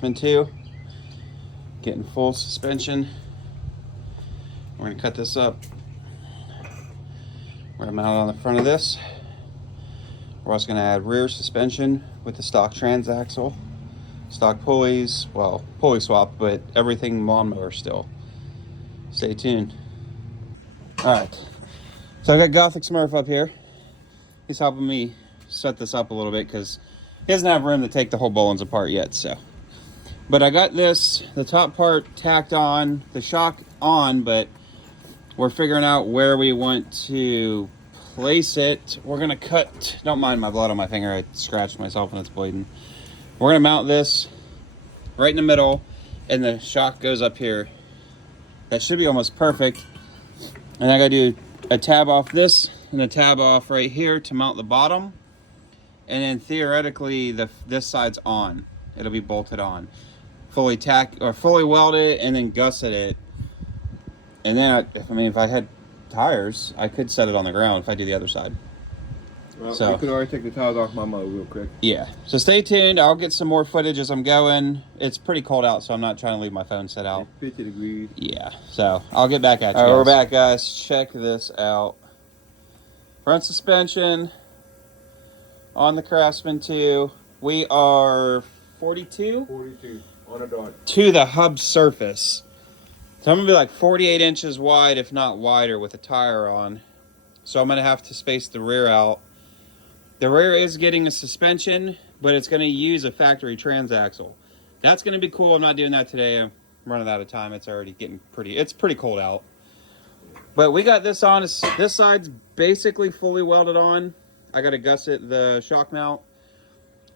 Craftsman 2. Getting full suspension. We're going to cut this up. We're going to mount it on the front of this. We're also going to add rear suspension with the stock transaxle. Stock pulleys, well, pulley swap, but everything lawnmower still. Stay tuned. Alright, so I got Gothic Smurf up here. He's helping me set this up a little bit because he doesn't have room to take the whole Bollins apart yet, so. But I got this, the top part tacked on, the shock on, but we're figuring out where we want to place it. We're gonna cut, don't mind my blood on my finger, I scratched myself and it's bleeding. We're gonna mount this right in the middle and the shock goes up here. That should be almost perfect. And I gotta do a tab off this and a tab off right here to mount the bottom. And then theoretically, this side's on. It'll be bolted on. Fully fully weld it and then gusset it. And then, if I had tires, I could set it on the ground if I do the other side. Well, so you could already take the tires off my mower real quick. Yeah, so stay tuned. I'll get some more footage as I'm going. It's pretty cold out, so I'm not trying to leave my phone set out. It's 50 degrees. Yeah, so I'll get back at you. All right, we're back, guys. Check this out. Front suspension on the Craftsman 2. We are 42? 42 on a dot. To the hub surface. So I'm going to be like 48 inches wide, if not wider, with a tire on. So I'm going to have to space the rear out. The rear is getting a suspension, but it's going to use a factory transaxle. That's going to be cool. I'm not doing that today. I'm running out of time. It's already getting it's pretty cold out. But we got this on. This side's basically fully welded on. I got to gusset the shock mount.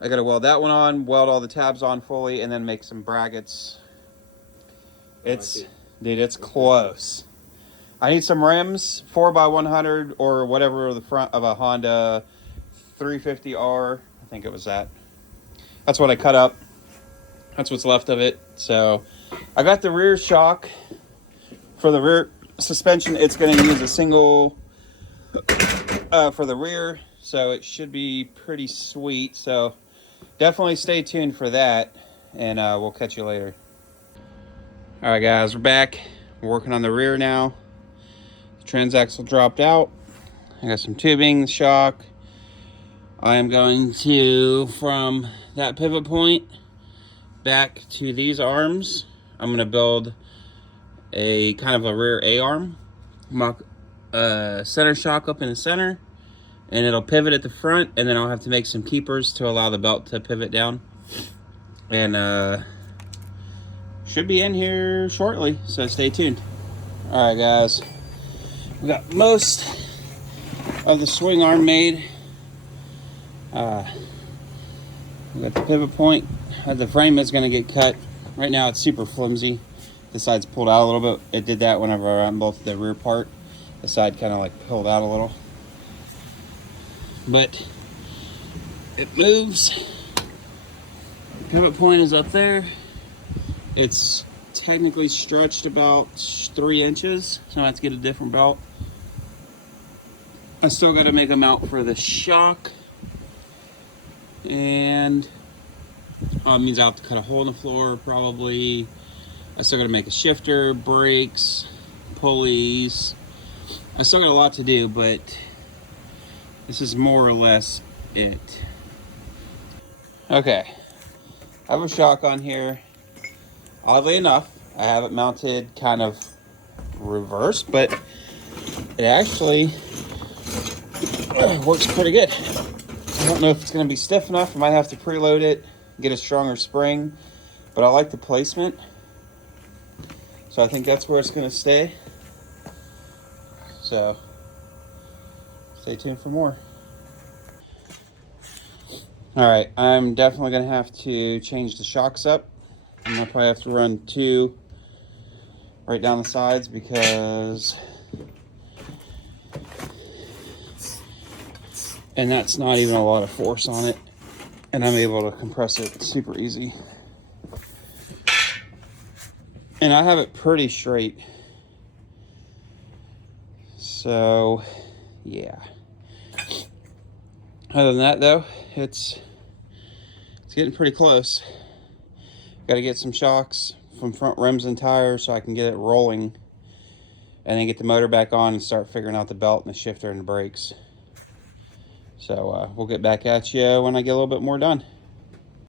I got to weld that one on, weld all the tabs on fully, and then make some brackets. Dude, it's close. I need some rims, 4x100 or whatever the front of a Honda 350R. I think it was that. That's what I cut up. That's what's left of it. So I got the rear shock. For the rear suspension, it's going to use a single for the rear. So it should be pretty sweet. So definitely stay tuned for that. And we'll catch you later. All right, guys, we're back. We're working on the rear now. The transaxle dropped out. I got some tubing, the shock. I am going to, from that pivot point back to these arms, I'm going to build a kind of a rear A-arm. Mock center shock up in the center, and it'll pivot at the front, and then I'll have to make some keepers to allow the belt to pivot down. And should be in here shortly, so stay tuned. All right, guys, we got most of the swing arm made. We got the pivot point. The frame is going to get cut. Right now it's super flimsy. The side's pulled out a little bit. It did that whenever I unbolted the rear part. The side kind of like pulled out a little. But it moves. The pivot point is up there. It's technically stretched about 3 inches, so I have to get a different belt. I still got to make a mount for the shock. And it means I'll have to cut a hole in the floor probably. I still got to make a shifter, brakes, pulleys. I still got a lot to do, but this is more or less it. Okay, I have a shock on here. Oddly enough, I have it mounted kind of reverse, but it actually works pretty good. I don't know if it's going to be stiff enough. I might have to preload it, get a stronger spring, but I like the placement. So I think that's where it's going to stay. So stay tuned for more. All right, I'm definitely going to have to change the shocks up. I'm going to probably have to run 2 right down the sides because, and that's not even a lot of force on it, and I'm able to compress it super easy. And I have it pretty straight. So, yeah. Other than that, though, it's getting pretty close. Got to get some shocks from front rims and tires so I can get it rolling. And then get the motor back on and start figuring out the belt and the shifter and the brakes. So we'll get back at you when I get a little bit more done.